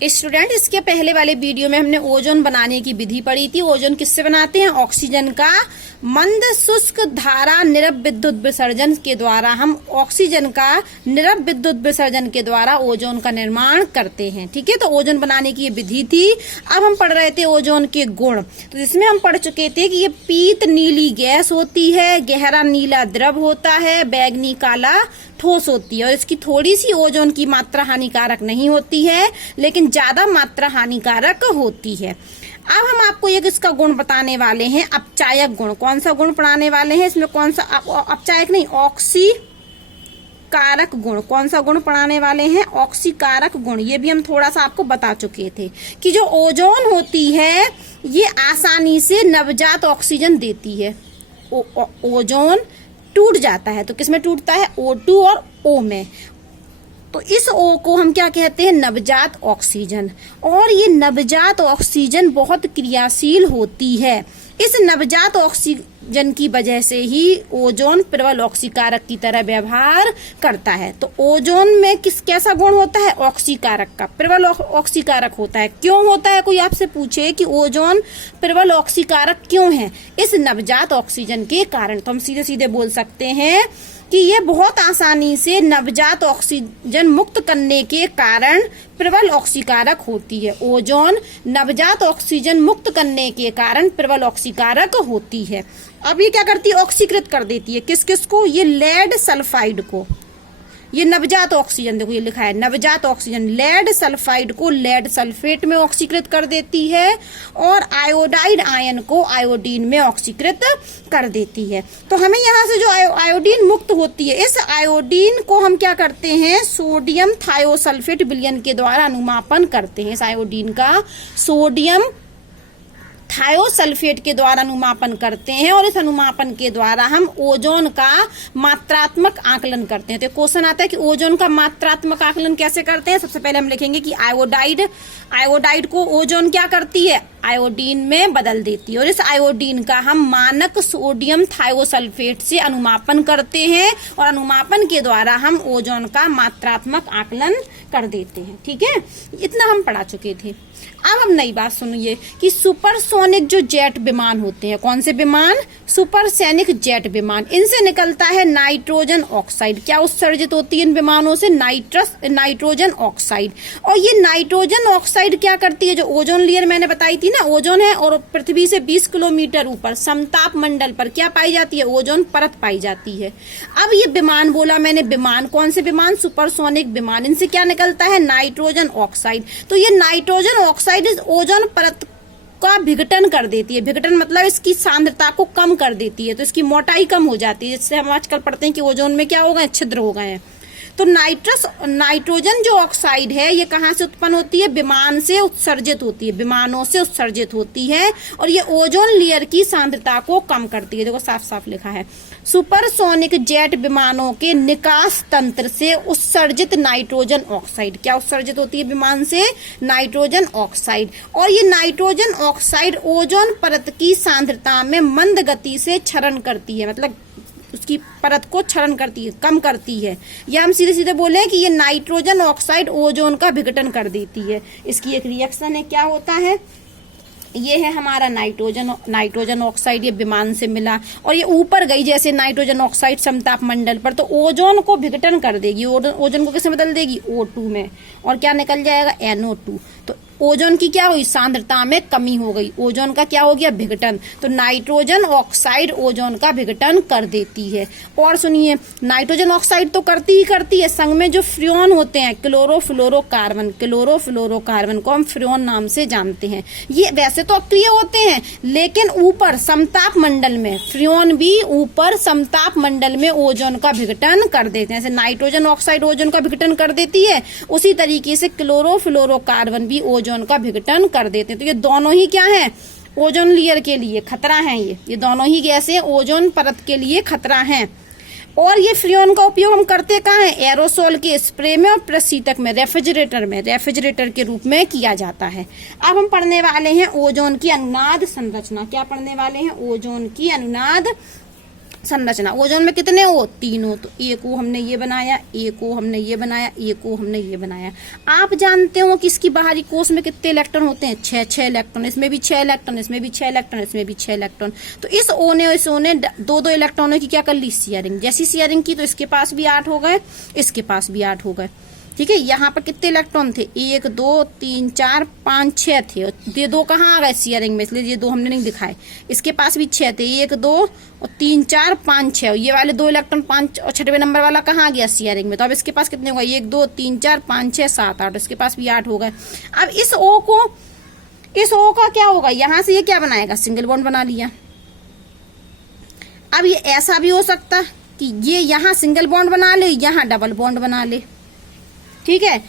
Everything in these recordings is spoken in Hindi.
स्टूडेंट, इसके पहले वाले वीडियो में हमने ओजोन बनाने की विधि पढ़ी थी। ओजोन किससे बनाते हैं? ऑक्सीजन का मंद शुष्क धारा निरव विद्युत विसर्जन के द्वारा हम ऑक्सीजन का निरव विद्युत विसर्जन के द्वारा ओजोन का निर्माण करते हैं। ठीक है, तो ओजोन बनाने की ये विधि थी। अब हम पढ़ रहे थे ओजोन के गुण। तो जिसमें हम पढ़ चुके थे कि ये पीत नीली गैस होती है, गहरा नीला द्रव होता है, बैगनी काला ठोस होती है और इसकी थोड़ी सी ओजोन की मात्रा हानिकारक नहीं होती है, लेकिन ज्यादा मात्रा हानिकारक होती है। अब हम आपको एक इसका गुण बताने वाले हैं, अपचायक गुण। कौन सा गुण पढ़ाने वाले हैं? इसमें कौन सा अपचायक नहीं, ऑक्सीकारक गुण। कौन सा गुण पढ़ाने वाले हैं? ऑक्सीकारक गुण। ये भी हम थोड़ा सा आपको बता चुके थे कि जो ओजोन होती है ये आसानी से नवजात ऑक्सीजन देती है। ओजोन टूट जाता है तो किसमें टूटता है? O2 और O में। तो इस O को हम क्या कहते हैं? नवजात ऑक्सीजन। और ये नवजात ऑक्सीजन बहुत क्रियाशील होती है। इस नवजात ऑक्सीजन की वजह से ही ओजोन प्रबल ऑक्सीकारक की तरह व्यवहार करता है। तो ओजोन में कैसा गुण होता है? ऑक्सीकारक का, प्रबल ऑक्सीकारक होता है। क्यों होता है? कोई आपसे पूछे कि ओजोन प्रबल ऑक्सीकारक क्यों है? इस नवजात ऑक्सीजन के कारण। तो हम सीधे सीधे बोल सकते हैं कि ये बहुत आसानी से नवजात ऑक्सीजन मुक्त करने के कारण प्रबल ऑक्सीकारक होती है। ओजोन नवजात ऑक्सीजन मुक्त करने के कारण प्रबल ऑक्सीकारक होती है। अब ये क्या करती है? ऑक्सीकृत कर देती है। किस किस को? ये लेड सल्फाइड को। ये नवजात ऑक्सीजन, देखो ये लिखा है नवजात ऑक्सीजन, लेड सल्फाइड को लेड सल्फेट में ऑक्सीकृत कर देती है और आयोडाइड आयन को आयोडीन में ऑक्सीकृत कर देती है। तो हमें यहाँ से जो आयोडीन मुक्त होती है, इस आयोडीन को हम क्या करते हैं? सोडियम थायोसल्फेट विलयन के द्वारा अनुमापन करते हैं। इस आयोडीन का सोडियम थायोसल्फेट के द्वारा अनुमापन करते हैं और इस अनुमापन के द्वारा हम ओजोन का मात्रात्मक आकलन करते हैं। तो क्वेश्चन आता है कि ओजोन का मात्रात्मक आकलन कैसे करते हैं? सबसे पहले हम लिखेंगे कि आयोडाइड को ओजोन क्या करती है? आयोडीन में बदल देती है और इस आयोडीन का हम मानक सोडियम थायोसल्फेट से अनुमापन करते हैं और अनुमापन के द्वारा हम ओजोन का मात्रात्मक आकलन कर देते हैं। ठीक है, इतना हम पढ़ा चुके थे। अब हम नई बात सुनिए कि सुपरसोनिक जो जेट विमान होते हैं, कौन से विमान? सुपरसोनिक जेट विमान, इनसे निकलता है नाइट्रोजन ऑक्साइड। क्या उत्सर्जित होती है इन विमानों से? Nitrogen oxide. और ये नाइट्रोजन ऑक्साइड क्या करती है? जो ओजोन लेयर मैंने बताई थी ना, ओजोन है और पृथ्वी से 20 किलोमीटर ऊपर समताप मंडल पर क्या पाई जाती है? ओजोन परत पाई जाती है। अब ये विमान बोला मैंने, विमान कौन से विमान? सुपरसोनिक विमान। इनसे क्या निकलता है? Nitrogen oxide. तो ये नाइट्रोजन ऑक्साइड इस ओजोन परत का विघटन कर देती है। विघटन मतलब इसकी सांद्रता को कम कर देती है, तो इसकी मोटाई कम हो जाती है, जिससे हम आजकल पढ़ते हैं कि ओजोन में क्या हो गए? छिद्र हो गए हैं। तो नाइट्रोजन जो ऑक्साइड है ये कहाँ से उत्पन्न होती है? विमान से उत्सर्जित होती है, विमानों से उत्सर्जित होती है और ये ओजोन लेयर की सांद्रता को कम करती है। देखो साफ साफ लिखा है, सुपरसोनिक जेट विमानों के निकास तंत्र से उत्सर्जित नाइट्रोजन ऑक्साइड। क्या उत्सर्जित होती है विमान से? Nitrogen oxide. और ये नाइट्रोजन ऑक्साइड ओजोन परत की सांद्रता में मंद गति से क्षरण करती है, मतलब उसकी परत को क्षरण करती है, कम करती है। या हम सीधे सीधे बोले कि ये नाइट्रोजन ऑक्साइड ओजोन का विघटन कर देती है। इसकी एक रिएक्शन है, क्या होता है? ये है हमारा नाइट्रोजन ऑक्साइड, ये विमान से मिला और ये ऊपर गई जैसे नाइट्रोजन ऑक्साइड समताप मंडल पर, तो ओजोन को विघटन कर देगी। ओजोन को किसमें बदल देगी? O2 में। और क्या निकल जाएगा? NO2। तो ओजोन की क्या हुई? सांद्रता में कमी हो गई। ओजोन का क्या हो गया? विघटन। तो नाइट्रोजन ऑक्साइड ओजोन का विघटन कर देती है। और सुनिए, नाइट्रोजन ऑक्साइड तो करती ही करती है, संग में जो फ्रियोन होते हैं, क्लोरोफ्लोरोकार्बन को हम फ्रियोन नाम से जानते हैं। ये वैसे तो अक्रिय होते हैं, लेकिन ऊपर समताप मंडल में फ्रियोन भी ऊपर समताप मंडल में ओजोन का विघटन कर देते हैं। जैसे नाइट्रोजन ऑक्साइड ओजोन का विघटन कर देती है, उसी तरीके से क्लोरोफ्लोरोकार्बन भी ओजोन का विघटन कर देते हैं। तो ये दोनों ही क्या हैं? ओजोन लेयर के लिए खतरा हैं। ये दोनों ही गैसें ओजोन परत के लिए खतरा हैं। और ये फ्रियोन का उपयोग हम करते कहाँ हैं? एरोसोल के स्प्रे में और प्रशीतक में, रेफ्रिजरेटर के रूप में किया जाता है। अब हम पढ़ने वाले हैं ओजोन की अनुनाद संरचना। क्या पढ़ने वाले हैं? ओजोन की अनुनाद संरचना। ओजोन में कितने O? 3 O। तो एक O हमने ये बनाया, एक O हमने ये बनाया, एक O हमने ये बनाया। आप जानते हो कि इसकी बाहरी कोश में कितने इलेक्ट्रॉन होते हैं? 6 इलेक्ट्रॉन। इसमें भी 6 इलेक्ट्रॉन, इसमें भी 6 इलेक्ट्रॉन, इसमें भी 6 इलेक्ट्रॉन। तो इस O ने और इस O ने 2-2 इलेक्ट्रॉनों की क्या कर ली? शेयरिंग। जैसी शेयरिंग की तो इसके पास भी 8 हो गए, इसके पास भी 8 हो गए। ठीक है, यहाँ पर कितने इलेक्ट्रॉन थे? 1 2 3 4 5 6 थे। ये 2 कहाँ आ गए? शेयरिंग में, इसलिए ये 2 हमने नहीं दिखाए। इसके पास भी 6 थे, 1 2 और 3 4 5 6। ये वाले 2 इलेक्ट्रॉन 5 और 6वें नंबर वाला कहाँ आ गया? शेयरिंग में। तो अब इसके पास कितने हो गए? 1 2 3 4 5 6 7 8। इसके पास भी 8 हो गए। अब इस O का क्या होगा? यहाँ से ये क्या बनाएगा? सिंगल बॉन्ड बना लिया। अब ये ऐसा भी हो सकता कि ये यहाँ सिंगल बॉन्ड बना ले, यहाँ डबल बॉन्ड बना ले। ठीक है,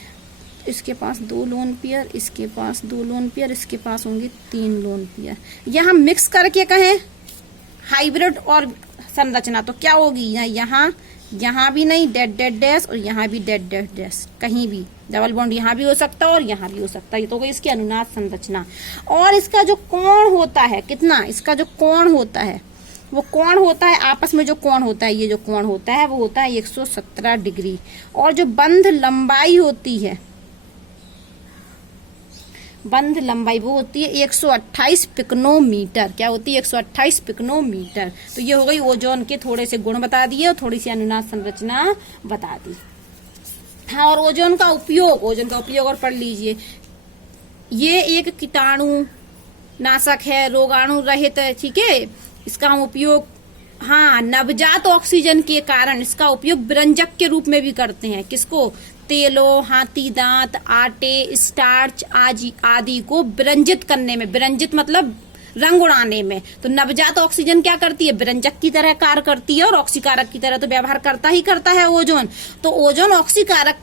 इसके पास 2 लोन पेयर, इसके पास 2 लोन पेयर, इसके पास होंगे 3 लोन पेयर। यह हम मिक्स करके कहें हाइब्रिड और संरचना तो क्या होगी? यहाँ भी नहीं, डेड डेड डैश, और यहाँ भी डेड डेड डैश। कहीं भी डबल बॉन्ड यहाँ भी हो सकता है और यहाँ भी हो सकता है। ये तो होगी इसकी अनुनाद संरचना। और इसका जो कोण होता है कितना? इसका जो कोण होता है वो कोण होता है, आपस में जो कोण होता है, ये जो कोण होता है वो होता है 117 डिग्री। और जो बंध लंबाई होती है, बंध लंबाई वो होती है 128 पिकोनोमीटर। क्या होती है? 128 पिकोनोमीटर। तो ये हो गई ओजोन के थोड़े से गुण बता दिए और थोड़ी सी अनुनाद संरचना बता दी। हाँ, और ओजोन का उपयोग और पढ़ लीजिए। ये एक कीटाणु नाशक है, रोगाणु रहित है। ठीक है, इसका हम उपयोग नवजात ऑक्सीजन के कारण इसका उपयोग विरंजक के रूप में भी करते हैं। किसको? तेलों, हाथी दांत, आटे, स्टार्च आदि को विरंजित करने में। विरंजित मतलब रंग उड़ाने में। तो नवजात ऑक्सीजन क्या करती है? विरंजक की तरह कार्य करती है और ऑक्सीकारक की तरह तो व्यवहार करता है ओजोन। तो ओजोन ऑक्सीकारक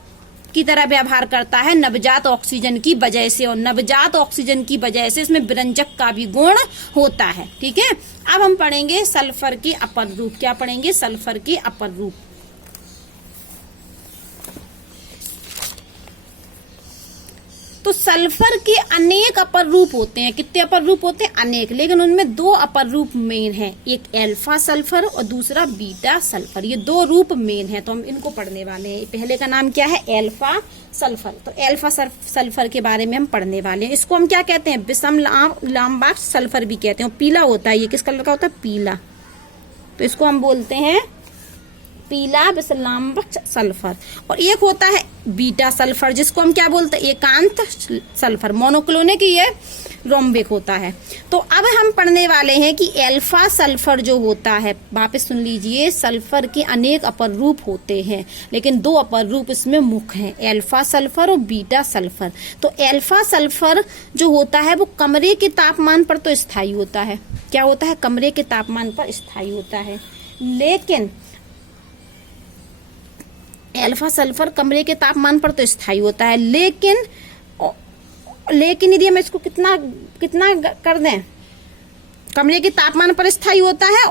की तरह व्यवहार करता है नवजात ऑक्सीजन की वजह से, और नवजात ऑक्सीजन की वजह से इसमें विरंजक का भी गुण होता है। ठीक है, अब हम पढ़ेंगे सल्फर के अपर रूप। क्या पढ़ेंगे? सल्फर के अपर रूप। तो सल्फर के अनेक अपर रूप होते हैं। कितने अपर रूप होते हैं? अनेक। लेकिन उनमें 2 अपर रूप मेन हैं, एक एल्फा सल्फर और दूसरा बीटा सल्फर। ये 2 रूप मेन हैं, तो हम इनको पढ़ने वाले हैं। पहले का नाम क्या है? Alpha sulphur. तो एल्फा सल्फर के बारे में हम पढ़ने वाले हैं। इसको हम क्या कहते हैं? विषम लाम्बाक्ष सल्फर भी कहते हैं। पीला होता है, ये किस कलर का होता है? पीला। तो इसको हम बोलते हैं पीला विषलाम्बक सल्फर। और एक होता है बीटा सल्फर, जिसको हम क्या बोलते हैं? एकांत सल्फर। मोनोक्लोनिक ये रोम्बिक होता है। तो अब हम पढ़ने वाले हैं कि एल्फा सल्फर जो होता है, वापस सुन लीजिए, सल्फर के अनेक अपर रूप होते हैं, लेकिन 2 अपर रूप इसमें मुख्य हैं, एल्फा सल्फर और बीटा सल्फर। तो एल्फा सल्फर जो होता है वो कमरे के तापमान पर तो स्थायी होता है। क्या होता है? कमरे के तापमान पर स्थायी होता है। लेकिन एल्फा सल्फर कमरे के तापमान पर तो स्थायी होता है, लेकिन यदि हम इसको कितना कर दें, कमरे के तापमान पर स्थायी होता है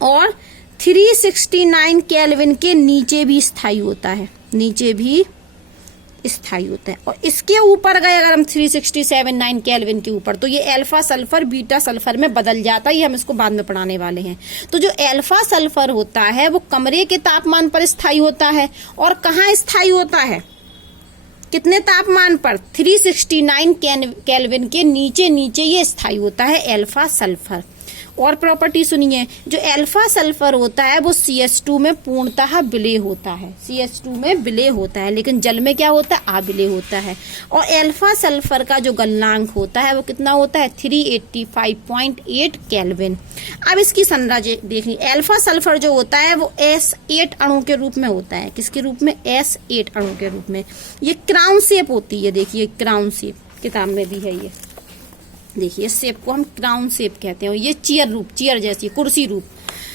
और 369 केल्विन के नीचे भी स्थायी होता है, नीचे भी स्थायी होता है। और इसके ऊपर गए अगर हम 367 केल्विन के ऊपर, तो ये एल्फा सल्फर बीटा सल्फर में बदल जाता है। ये हम इसको बाद में पढ़ाने वाले हैं। तो जो एल्फा सल्फर होता है वो कमरे के तापमान पर स्थायी होता है। और कहाँ स्थायी होता है? कितने तापमान पर? 369 केल्विन के नीचे ये स्थायी होता है एल्फा सल्फर। और प्रॉपर्टी सुनिए, जो एल्फा सल्फर होता है वो CH2 में पूर्णतः विलय होता है, CH2 में विलय होता है, लेकिन जल में क्या होता है? अविलय होता है। और एल्फा सल्फर का जो गलनांक होता है वो कितना होता है? 385.8 केल्विन। अब इसकी संरचना देखिए, एल्फा सल्फर जो होता है वो S8 अणु के रूप में होता है। किसके रूप में? S8 अणु के रूप में। ये क्राउन शेप होती है, देखिए क्राउन शेप किताब में भी है। ये देखिए शेप को हम क्राउन शेप कहते हैं। ये चेयर रूप, चेयर जैसी कुर्सी रूप।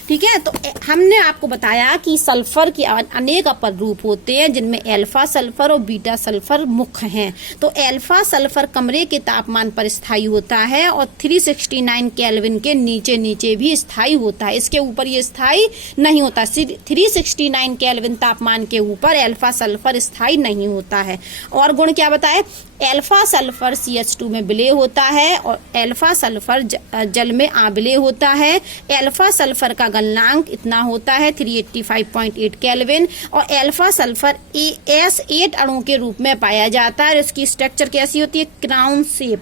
ठीक है। तो हमने आपको बताया कि सल्फर के अनेक अपर रूप होते हैं जिनमें अल्फा सल्फर और बीटा सल्फर मुख्य हैं। तो अल्फा सल्फर कमरे के तापमान पर स्थायी होता है और 369 केल्विन के नीचे नीचे भी स्थायी होता है, इसके ऊपर ये स्थायी नहीं होता। 369 केल्विन तापमान के ऊपर अल्फा सल्फर स्थायी नहीं होता है। और गुण क्या बताए, अल्फा सल्फर CH2 में विलय होता है और अल्फा सल्फर जल में आविलय होता है। अल्फा सल्फर का गलनांक इतना होता है 385.8 केल्विन और अल्फा सल्फर S8 अणु के रूप में पाया जाता है और इसकी स्ट्रक्चर कैसी होती है, क्राउन शेप।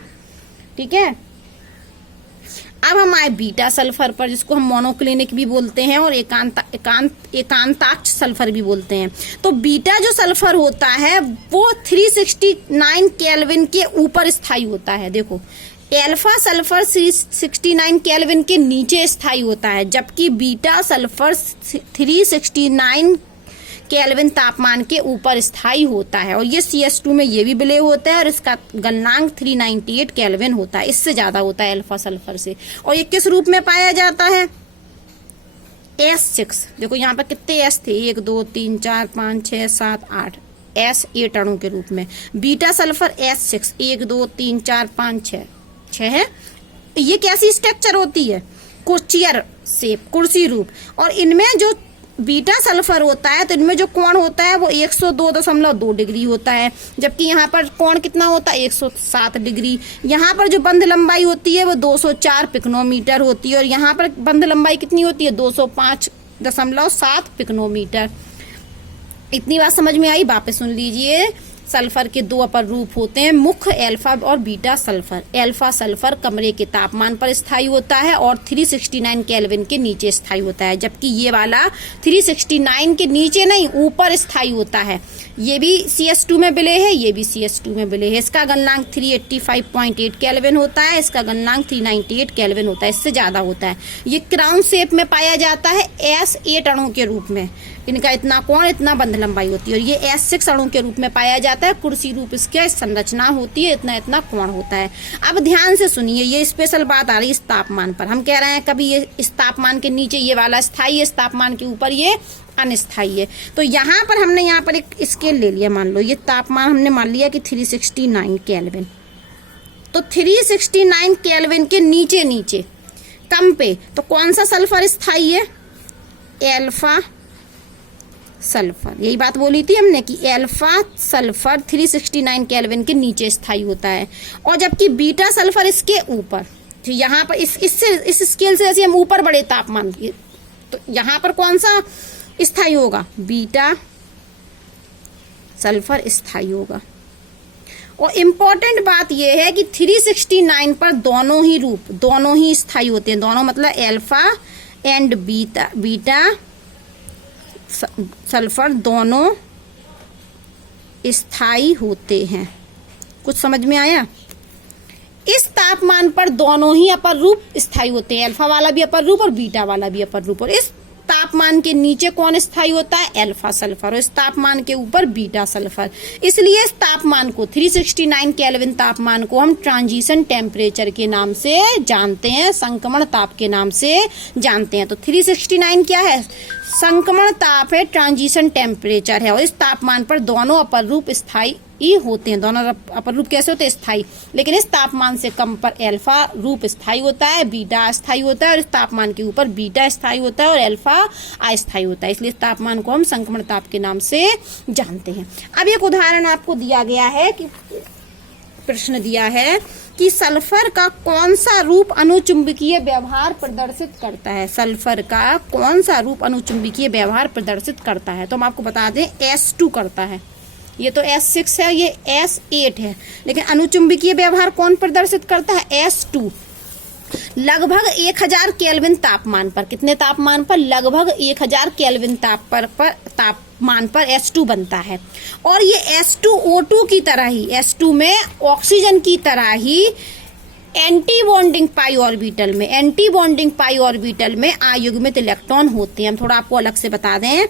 ठीक है। अब हम आए बीटा सल्फर पर, जिसको हम मोनोक्लिनिक भी बोलते हैं और एकांताक्ष सल्फर भी बोलते हैं। तो बीटा जो सल्फर होता है वो 369 केल्विन के ऊपर स्थायी होता है। देखो, अल्फा सल्फर 369 केल्विन के नीचे स्थायी होता है, जबकि बीटा सल्फर 369 केल्विन तापमान के ऊपर स्थायी होता है। और ये CH2 में ये भी विलय होता है और इसका गलनांक 398 केल्विन होता है, इससे ज्यादा होता है अल्फा सल्फर से। और ये किस रूप में पाया जाता है, S6। देखो यहाँ पर कितने S थे, 1 2 3 4 5 6 7 8, S8 अणु के रूप में। बीटा सल्फर S6, 1 2 3 4 5 6 है। ये कैसी स्ट्रक्चर होती है, कुर्सियर शेप, कुर्सी रूप। और इनमें जो बीटा सल्फर होता है तो इनमें जो कोण होता है वो 102.2 डिग्री होता है, जबकि यहाँ पर कोण कितना होता है, 107 डिग्री। यहाँ पर जो बंध लंबाई होती है वो 204 पिकोनोमीटर होती है और यहाँ पर बंध लंबाई कितनी होती है, 205.7 पिकोनोमीटर। इतनी बात समझ में आई, वापस सुन लीजिए। सल्फर के दो अपर रूप होते हैं, मुख्य अल्फा और बीटा सल्फर। अल्फा सल्फर कमरे के तापमान पर स्थायी होता है और 369 केल्विन के नीचे स्थायी होता है, जबकि ये वाला 369 के नीचे नहीं, ऊपर स्थायी होता है। ये भी CH2 में विलय है, ये भी CH2 में विलय है। इसका गलनांक 385.8 केल्विन होता है, इसका गलनांक 398 केल्विन होता है, इससे ज्यादा होता है। ये क्राउन शेप में पाया जाता है S8 अणु के रूप में। इनका इतना कोण, इतना बंध लंबाई होती है। और ये S6 अणु के रूप में पाया जाता है, कुर्सी रूप इसकी संरचना होती है, इतना इतना कोण होता है। अब ध्यान से सुनिए, ये स्पेशल बात आ रही है इस तापमान पर। हम कह रहे हैं कभी ये इस तापमान के नीचे ये वाला स्थायी है, इस तापमान के ऊपर ये अनस्थायी है। तो यहाँ पर हमने यहाँ पर एक स्केल ले लिया, मान लो ये तापमान हमने मान लिया कि 369 केल्विन। तो 369 केल्विन के नीचे नीचे कम पे तो कौन सा सल्फर स्थायी है, अल्फा सल्फर। यही बात बोली थी हमने कि अल्फा सल्फर 369 केल्विन के नीचे स्थायी होता है और जबकि बीटा सल्फर इसके ऊपर। तो यहाँ पर इस स्केल से ऐसे हम ऊपर बढ़े तापमान के, तो यहाँ पर कौन सा स्थायी होगा, बीटा सल्फर स्थायी होगा। और इम्पोर्टेंट बात यह है कि 369 पर दोनों ही रूप, दोनों ही स्थायी होते हैं। दोनों मतलब अल्फा एंड बीटा सल्फर दोनों स्थायी होते हैं। कुछ समझ में आया? इस तापमान पर दोनों ही अपर रूप स्थायी होते हैं, अल्फा वाला भी अपर रूप और बीटा वाला भी अपर रूप। और इस तापमान के नीचे कौन स्थायी होता है, अल्फा सल्फर, और इस तापमान के ऊपर बीटा सल्फर। इसलिए इस तापमान को 369 केल्विन तापमान को हम ट्रांजिशन टेम्परेचर के नाम से जानते हैं, संक्रमण ताप के नाम से जानते हैं। तो 369 क्या है, संक्रमण ताप है, ट्रांजिशन टेम्परेचर है। और इस तापमान पर दोनों अपर रूप स्थायी होते हैं। दोनों अपर रूप कैसे होते हैं, स्थायी। लेकिन इस तापमान से कम पर अल्फा रूप स्थायी होता है, बीटा अस्थायी होता है, और इस तापमान के ऊपर बीटा स्थायी होता है और अल्फा अस्थायी होता है। इसलिए इस तापमान को हम संक्रमण ताप के नाम से जानते हैं। अब एक उदाहरण आपको दिया गया है कि प्रश्न दिया है कि सल्फर का कौन सा रूप अनुचुंबकीय व्यवहार प्रदर्शित करता है। सल्फर का कौन सा रूप अनुचुंबकीय व्यवहार प्रदर्शित करता है। तो हम आपको बता दें S2 करता है। ये तो S6 है, ये S8 है, लेकिन अनुचुंबकीय व्यवहार कौन प्रदर्शित करता है, S2। लगभग 1000 केल्विन तापमान पर, कितने तापमान पर, लगभग 1000 केल्विन तापमान पर S2 बनता है। और ये S2O2 की तरह ही, S2 में ऑक्सीजन की तरह ही एंटी बॉन्डिंग पाई ऑर्बिटल में अयुग्मित इलेक्ट्रॉन होते हैं। हम थोड़ा आपको अलग से बता दें,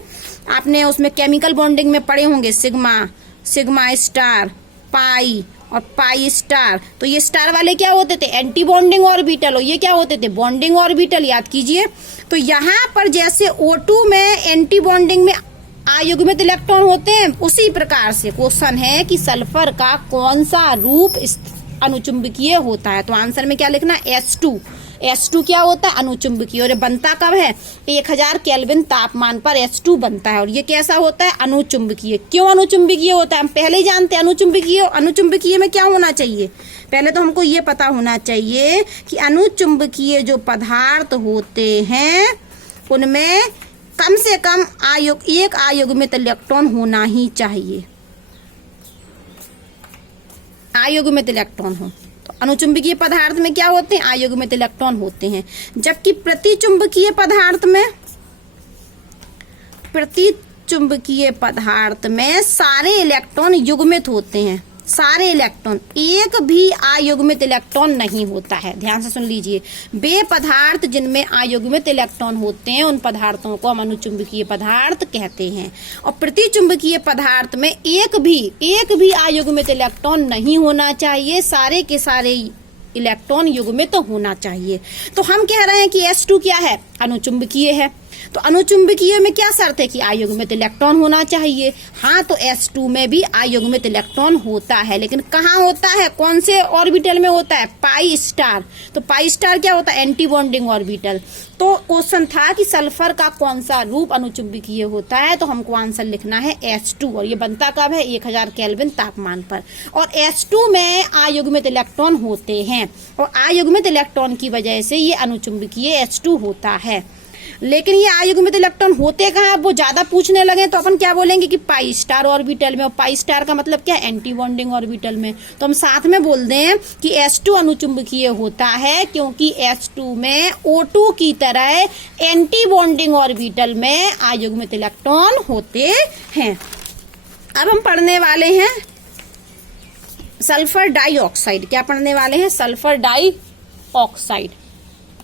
आपने उसमें केमिकल बॉन्डिंग में पढ़े होंगे सिग्मा स्टार, पाई और पाई स्टार। तो ये स्टार वाले क्या होते थे, एंटी बॉन्डिंग ऑर्बिटल, और ये क्या होते थे, बॉन्डिंग ऑर्बिटल, याद कीजिए। तो यहाँ पर जैसे O2 में एंटी बॉन्डिंग में अयुग्मित इलेक्ट्रॉन होते हैं, उसी प्रकार से क्वेश्चन है कि सल्फर का कौन सा रूप अनुचुंबकीय होता है। तो आंसर में क्या लिखना, S2। S2 क्या होता है, अनुचुंबकीय, और ये बनता कब है, 1000 केल्विन तापमान पर S2 बनता है। और ये कैसा होता है, अनुचुंबकीय। क्यों अनुचुंबकीय होता है, हम पहले ही जानते हैं। अनुचुंबकीय में क्या होना चाहिए, पहले तो हमको ये पता होना चाहिए कि अनुचुंबकीय जो पदार्थ होते हैं उनमें कम से कम एक अयुग्मित इलेक्ट्रॉन होना ही चाहिए, अयुग्मित इलेक्ट्रॉन हो। तो अनुचुंबकीय पदार्थ में क्या होते हैं, अयुग्मित इलेक्ट्रॉन होते हैं। जबकि प्रतिचुंबकीय पदार्थ में सारे इलेक्ट्रॉन युग्मित होते हैं, सारे इलेक्ट्रॉन, एक भी अयुग्मित इलेक्ट्रॉन नहीं होता है। ध्यान से सुन लीजिए, वे पदार्थ जिनमें अयुग्मित इलेक्ट्रॉन होते हैं उन पदार्थों को हम अनुचुंबकीय पदार्थ कहते हैं। और प्रतिचुंबकीय पदार्थ में एक भी अयुग्मित इलेक्ट्रॉन नहीं होना चाहिए, सारे के सारे इलेक्ट्रॉन युग्मित तो होना चाहिए। तो हम कह रहे हैं कि S2 क्या है, अनुचुंबकीय है। तो अनुचुंबकीय में क्या शर्त है कि अयुग्मित इलेक्ट्रॉन होना चाहिए। हाँ, तो S2 में भी अयुग्मित इलेक्ट्रॉन होता है, लेकिन कहाँ होता है, कौन से ऑर्बिटल में होता है, पाई स्टार। तो पाई स्टार क्या होता है, एंटी बॉन्डिंग ऑर्बिटल। तो क्वेश्चन था कि सल्फर का कौन सा रूप अनुचुंबकीय होता है, तो हमको आंसर लिखना है S2, और ये बनता कब है, 1000 केल्विन तापमान पर। और S2 में अयुग्मित इलेक्ट्रॉन होते हैं, और अयुग्मित इलेक्ट्रॉन की वजह से ये अनुचुंबकीय S2 होता है। लेकिन ये अयुग्मित इलेक्ट्रॉन होते कहाँ, वो ज्यादा पूछने लगे तो अपन क्या बोलेंगे कि पाई स्टार ऑर्बिटल में। और पाई स्टार का मतलब क्या, एंटी बॉन्डिंग ऑर्बिटल में। तो हम साथ में बोल दें कि S2 अनुचुंबकीय होता है, क्योंकि S2 में O2 की तरह एंटी बॉन्डिंग ऑर्बिटल में अयुग्मित इलेक्ट्रॉन होते हैं। अब हम पढ़ने वाले हैं सल्फर डाइऑक्साइड। क्या पढ़ने वाले हैं, सल्फर डाइऑक्साइड।